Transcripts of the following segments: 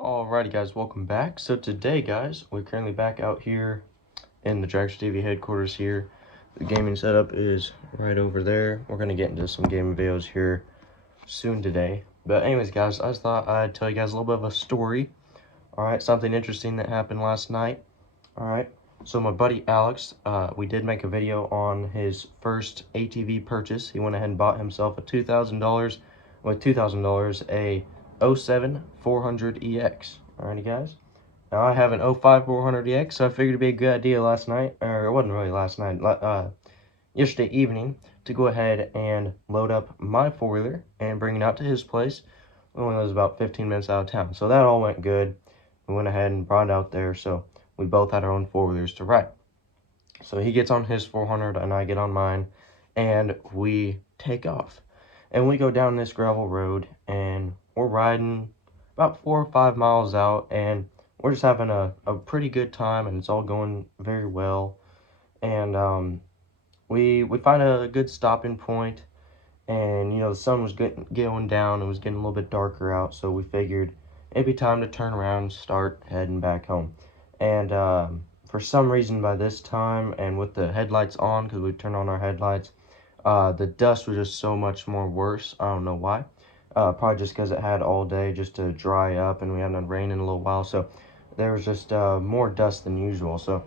Alrighty guys, welcome back. So today guys, we're currently back out here in the DragsterTV headquarters here. The gaming setup is right over there. We're going to get into some gaming videos here soon today. But anyways guys, I just thought I'd tell you guys a little bit of a story. Alright, something interesting that happened last night. Alright, so my buddy Alex, we did make a video on his first ATV purchase. He went ahead and bought himself a $2,000, with $2,000, a 07 400EX. Alrighty guys. Now I have an 05 400EX, so I figured it'd be a good idea last night, or it wasn't really last night, yesterday evening, to go ahead and load up my four-wheeler and bring it out to his place. It only was about 15 minutes out of town, so that all went good. We went ahead and brought it out there, so we both had our own four-wheelers to ride. So he gets on his 400 and I get on mine, and we take off. And we go down this gravel road, and we're riding about 4 or 5 miles out, and we're just having a pretty good time, and it's all going very well. And we find a good stopping point, and you know, the sun was going down. It was getting a little bit darker out, so we figured it'd be time to turn around and start heading back home. And for some reason by this time, and with the headlights on, because we turned on our headlights, the dust was just so much more worse. I don't know why. Probably just because it had all day just to dry up, and we hadn't had rain in a little while, so there was just more dust than usual. So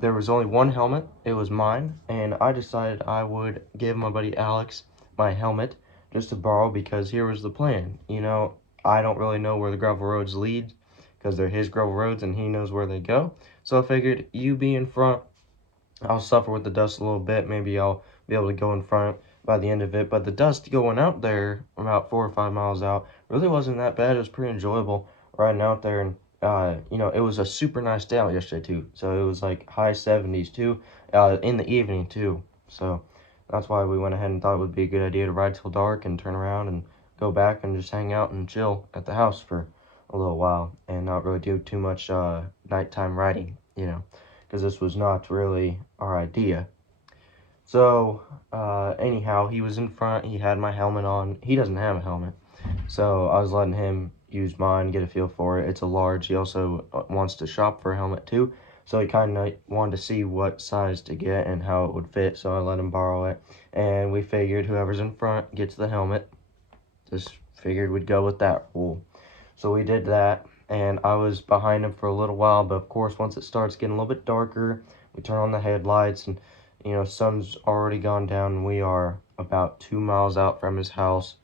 there was only one helmet. It was mine, and I decided I would give my buddy Alex my helmet just to borrow, because here was the plan. You know, I don't really know where the gravel roads lead, because they're his gravel roads and he knows where they go. So I figured, you be in front, I'll suffer with the dust a little bit. Maybe I'll be able to go in front by the end of it. But the dust going out there about 4 or 5 miles out really wasn't that bad. It was pretty enjoyable riding out there. And you know, it was a super nice day out yesterday too. So it was like high 70s too, in the evening too. So that's why we went ahead and thought it would be a good idea to ride till dark and turn around and go back and just hang out and chill at the house for a little while, and not really do too much nighttime riding, you know, because this was not really our idea. So anyhow, he was in front. He had my helmet on. He doesn't have a helmet, so I was letting him use mine, get a feel for it. It's a large. He also wants to shop for a helmet too, so he kind of wanted to see what size to get and how it would fit, so I let him borrow it. And we figured whoever's in front gets the helmet. Just figured we'd go with that rule. So we did that, and I was behind him for a little while, but of course once it starts getting a little bit darker, we turn on the headlights, and you know, sun's already gone down, and we are about 2 miles out from his house.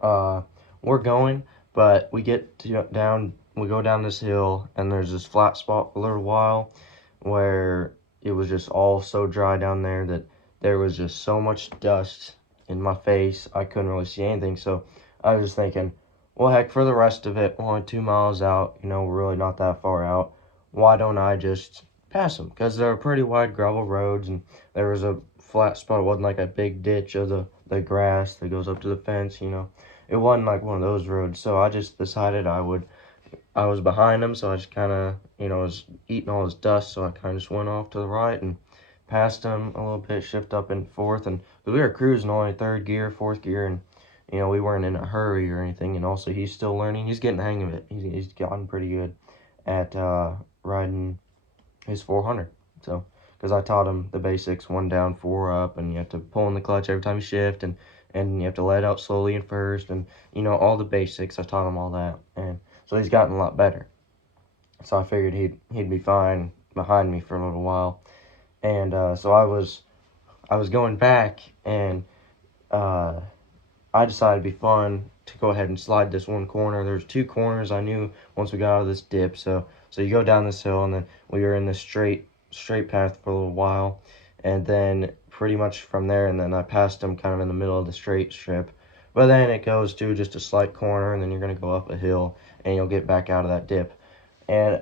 We're going, but we get down, we go down this hill, and there's this flat spot for a little while where it was just all so dry down there that there was just so much dust in my face, I couldn't really see anything. So I was just thinking, well, heck, for the rest of it, we're only 2 miles out, you know, we're really not that far out. Why don't I just pass them? Because they're pretty wide gravel roads, and there was a flat spot. It wasn't like a big ditch of the grass that goes up to the fence, you know. It wasn't like one of those roads. So I just decided I was behind him, so I just kind of, you know, was eating all his dust, so I kind of just went off to the right and passed him a little bit, shift up and forth, and we were cruising only 3rd gear, 4th gear, and you know, we weren't in a hurry or anything. And also, he's still learning. He's getting the hang of it. He's gotten pretty good at riding his 400. So, because I taught him the basics: 1 down, 4 up, and you have to pull in the clutch every time you shift, and you have to let out slowly in first, and you know, all the basics. I taught him all that, and so he's gotten a lot better. So I figured he'd be fine behind me for a little while. And so I was going back, and I decided it'd be fun to go ahead and slide this one corner. There's 2 corners I knew once we got out of this dip. So you go down this hill, and then we were in this straight path for a little while, and then pretty much from there, and then I passed him kind of in the middle of the straight strip. But then it goes to just a slight corner, and then you're gonna go up a hill, and you'll get back out of that dip. And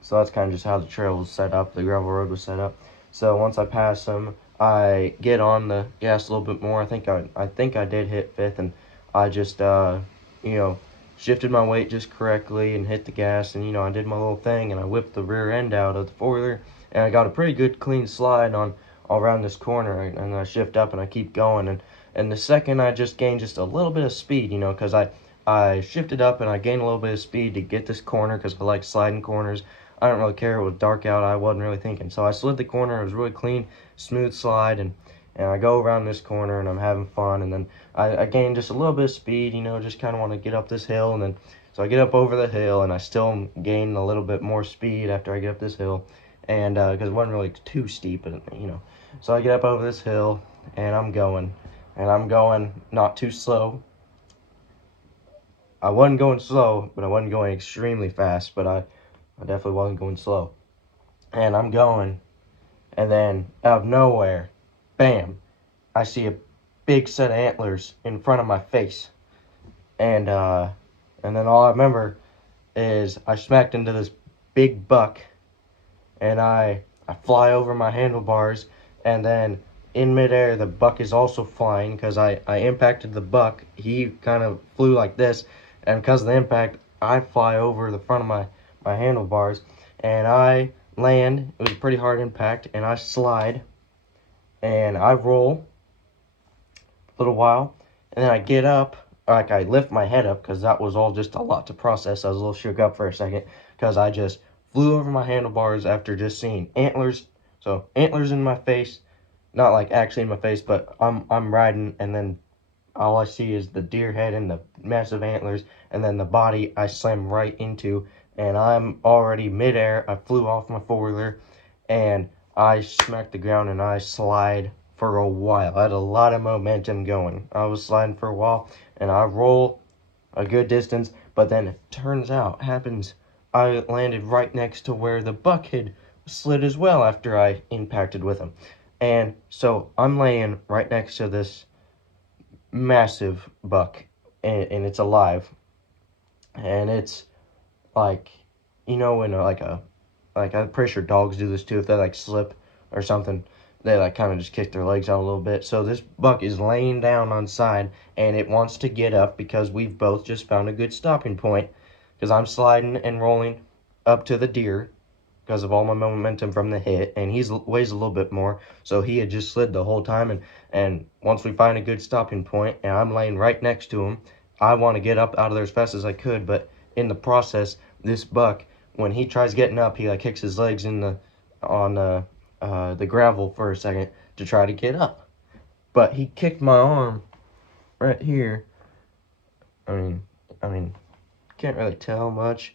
so that's kind of just how the trail was set up. The gravel road was set up. So once I pass him, I get on the gas a little bit more. I think I did hit 5th, and I just you know, shifted my weight just correctly and hit the gas, and you know, I did my little thing, and I whipped the rear end out of the 4-wheeler, and I got a pretty good clean slide on all around this corner, and I shift up and I keep going, and the second I just gained just a little bit of speed, you know, because I I shifted up and I gained a little bit of speed to get this corner because I like sliding corners. I don't really care. It was dark out. I wasn't really thinking. So I slid the corner. It was really clean, smooth slide, and I go around this corner and I'm having fun. And then I gained just a little bit of speed, you know, just kind of want to get up this hill. And then so I get up over the hill and I still gain a little bit more speed after I get up this hill. And because it wasn't really too steep, but, you know. So I get up over this hill and I'm going. And I'm going not too slow. I wasn't going slow, but I wasn't going extremely fast, but I definitely wasn't going slow. And I'm going, and then out of nowhere, bam, I see a big set of antlers in front of my face. And then all I remember is I smacked into this big buck, and I fly over my handlebars, and then in midair the buck is also flying because I impacted the buck. He kind of flew like this, and because of the impact, I fly over the front of my handlebars, and I land. It was a pretty hard impact, and I slide, and I roll a little while, and then I get up, like I lift my head up, because that was all just a lot to process. I was a little shook up for a second, because I just flew over my handlebars after just seeing antlers. So antlers in my face, not like actually in my face, but I'm riding, and then all I see is the deer head and the massive antlers, and then the body I slam right into, and I'm already midair. I flew off my four-wheeler, and I smack the ground, and I slide for a while. I had a lot of momentum going. I was sliding for a while, and I roll a good distance, but then it turns out, I landed right next to where the buck had slid as well after I impacted with him. And so I'm laying right next to this massive buck, and it's alive, and it's like, you know, when like I'm pretty sure dogs do this too. If they like slip or something, they like kind of just kick their legs out a little bit. So this buck is laying down on side, and it wants to get up because we've both just found a good stopping point, because I'm sliding and rolling up to the deer because of all my momentum from the hit, and he weighs a little bit more, so he had just slid the whole time, and once we find a good stopping point, and I'm laying right next to him, I want to get up out of there as fast as I could, but in the process, this buck, when he tries getting up, he like kicks his legs on the gravel for a second to try to get up, but he kicked my arm right here. I mean, can't really tell much.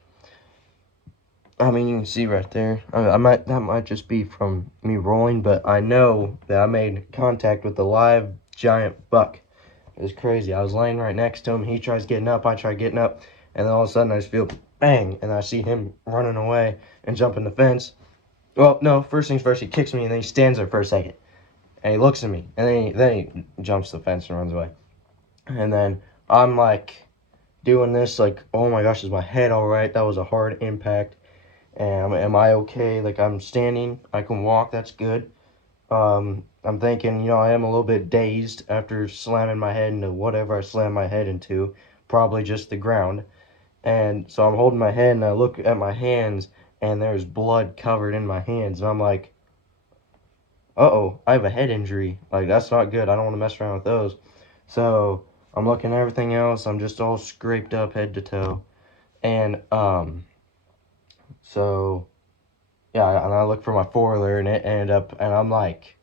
I mean, you can see right there. That might just be from me rolling, but I know that I made contact with the live giant buck. It was crazy. I was laying right next to him. He tries getting up. I try getting up, and then all of a sudden I just feel bang, and I see him running away and jumping the fence. Well, no. First things first, he kicks me, and then he stands there for a second, and he looks at me, and then he jumps the fence and runs away. And then I'm like doing this, like, oh my gosh, is my head all right? That was a hard impact. And am I okay? Like, I'm standing, I can walk, that's good. I'm thinking, you know, I am a little bit dazed after slamming my head into whatever I slammed my head into, probably just the ground. And so I'm holding my head, and I look at my hands, and there's blood covered in my hands. And I'm like, uh-oh, I have a head injury. Like, that's not good. I don't want to mess around with those. So I'm looking at everything else. I'm just all scraped up head to toe. And, so yeah, and I look for my four-wheeler, and it ended up, and I'm like,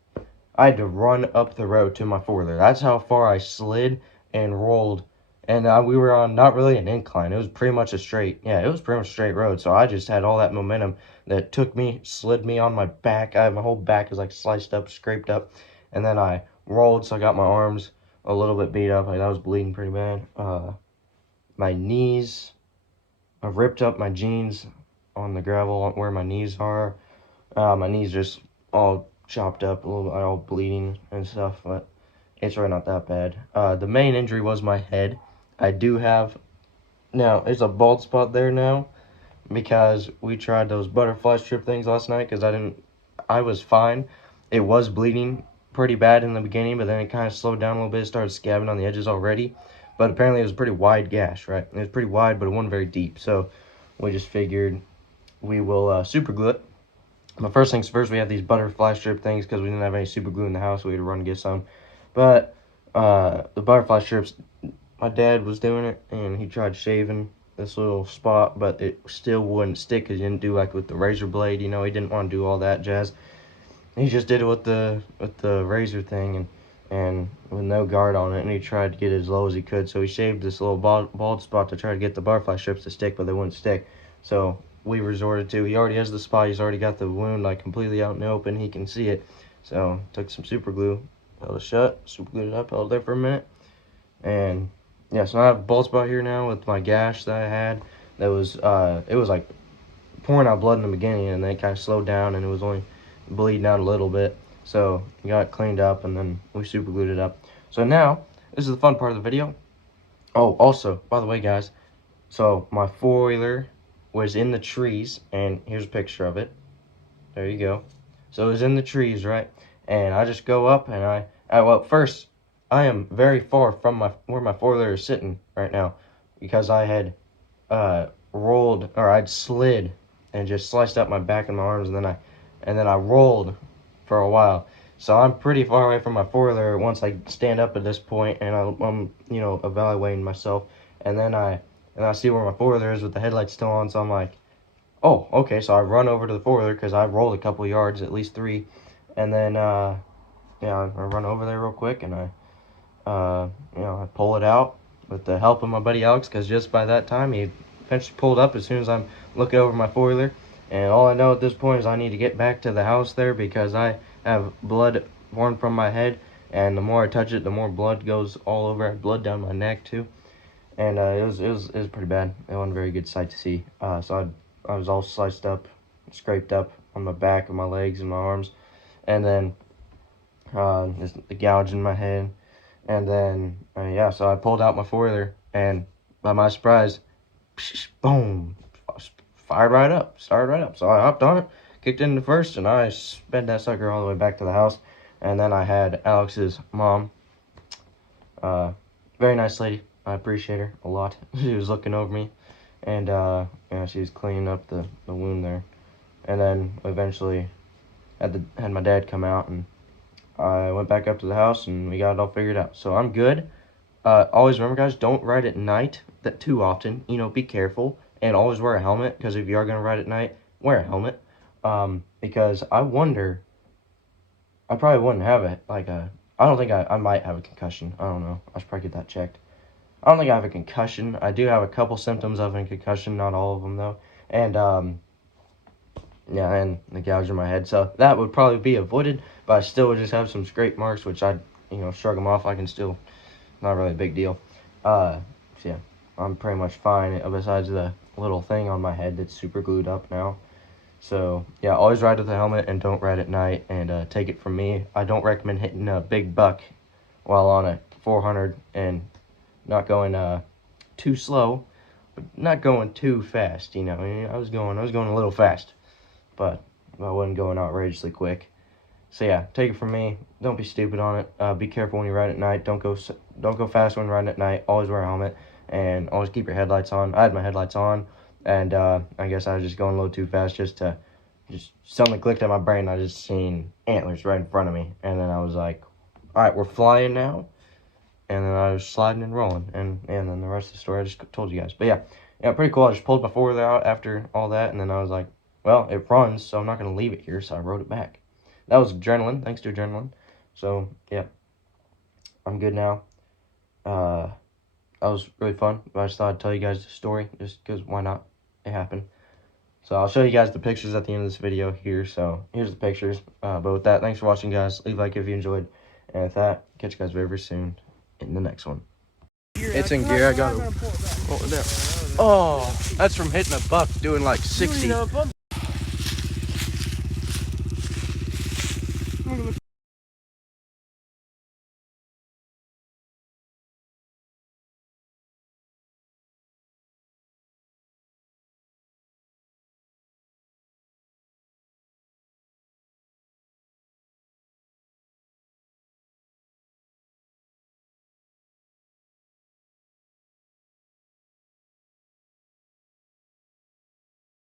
I had to run up the road to my four-wheeler. That's how far I slid and rolled, and we were on not really an incline. It was pretty much a straight, yeah, it was pretty much a straight road, so I just had all that momentum that slid me on my back. My whole back is like sliced up, scraped up, and then I rolled, so I got my arms a little bit beat up. Like, I was bleeding pretty bad. My knees, I ripped up my jeans on the gravel where my knees are. My knees just all chopped up, a little bit, all bleeding and stuff, but it's really not that bad. The main injury was my head. I do have, now, there's a bald spot there now, because we tried those butterfly strip things last night, because I was fine. It was bleeding pretty bad in the beginning, but then it kind of slowed down a little bit. It started scabbing on the edges already, but apparently it was a pretty wide gash, right? It was pretty wide, but it wasn't very deep, so we just figured we will super glue it. But first things first, we have these butterfly strip things because we didn't have any super glue in the house. We had to run and get some. But the butterfly strips my dad was doing it, and he tried shaving this little spot, but it still wouldn't stick because he didn't do like with the razor blade. You know, he didn't want to do all that jazz. He just did it with the razor thing, and with no guard on it, and he tried to get it as low as he could. So he shaved this little bald spot to try to get the butterfly strips to stick, but they wouldn't stick. So we resorted to, he already has the spot, he's already got the wound like completely out in the open, he can see it. So took some super glue, held it shut, super glued it up, held it there for a minute, and yeah, so I have a bald spot here now with my gash that I had. That was it was like pouring out blood in the beginning, and then it kind of slowed down, and it was only bleeding out a little bit. So we got it cleaned up, and then we super glued it up. So now this is the fun part of the video. Oh, also, by the way, guys, so my four-wheeler was in the trees, and here's a picture of it. There you go. So it was in the trees, right? And I just go up, and well, first, I am very far from where my four-wheeler is sitting right now, because I had rolled, or I'd slid and just sliced up my back and my arms, and then I rolled for a while. So I'm pretty far away from my four-wheeler once I stand up at this point, and I'm you know, evaluating myself, and then I see where my four-wheeler is with the headlights still on. So I'm like, oh, okay. So I run over to the four-wheeler because I rolled a couple yards, at least 3, and then yeah, I run over there real quick, and you know, I pull it out with the help of my buddy Alex, because just by that time he eventually pulled up as soon as I'm looking over my four-wheeler. And all I know at this point is I need to get back to the house there, because I have blood pouring from my head, and the more I touch it, the more blood goes all over. I had blood down my neck too, and it was pretty bad. It wasn't a very good sight to see. So I was all sliced up, scraped up on my back and my legs and my arms, and then the gouge in my head. And then, yeah, so I pulled out my four-wheeler, and by my surprise, boom, fired right up, started right up. So I hopped on it, kicked into first, and I sped that sucker all the way back to the house. And then I had Alex's mom, very nice lady. I appreciate her a lot. She was looking over me, and yeah, she was cleaning up the wound there. And then eventually had my dad come out, and I went back up to the house, and we got it all figured out. So I'm good. Always remember, guys, don't ride at night too often. You know, be careful, and always wear a helmet, because if you are going to ride at night, wear a helmet. Because I wonder, I probably wouldn't have it, like I don't think I might have a concussion. I don't know. I should probably get that checked. I don't think I have a concussion. I do have a couple symptoms of a concussion, not all of them, though. And, yeah, and the gouge in my head. So that would probably be avoided, but I still would just have some scrape marks, which I'd, you know, shrug them off. I can still, not really a big deal. So yeah, I'm pretty much fine, besides the little thing on my head that's super glued up now. So yeah, always ride with a helmet, and don't ride at night. And take it from me, I don't recommend hitting a big buck while on a 400, and not going too slow, but not going too fast. You know, I was going a little fast, but I wasn't going outrageously quick. So yeah, take it from me. Don't be stupid on it. Be careful when you ride at night. Don't go fast when riding at night. Always wear a helmet, and always keep your headlights on. I had my headlights on, and I guess I was just going a little too fast. Just something clicked in my brain. I just seen antlers right in front of me, and then I was like, all right, we're flying now. And then I was sliding and rolling, and then the rest of the story I just told you guys. But yeah, pretty cool. I just pulled my four-wheeler out after all that, and then I was like, well, it runs, so I'm not going to leave it here, so I rode it back. That was adrenaline, thanks to adrenaline. So, yeah, I'm good now. That was really fun, but I just thought I'd tell you guys the story, just because why not? It happened. So I'll show you guys the pictures at the end of this video here. So here's the pictures. But with that, thanks for watching, guys. Leave a like if you enjoyed. And with that, catch you guys very, very soon in the next one. It's in gear. I got to pull it down. Oh, that's from hitting a buck doing like 60.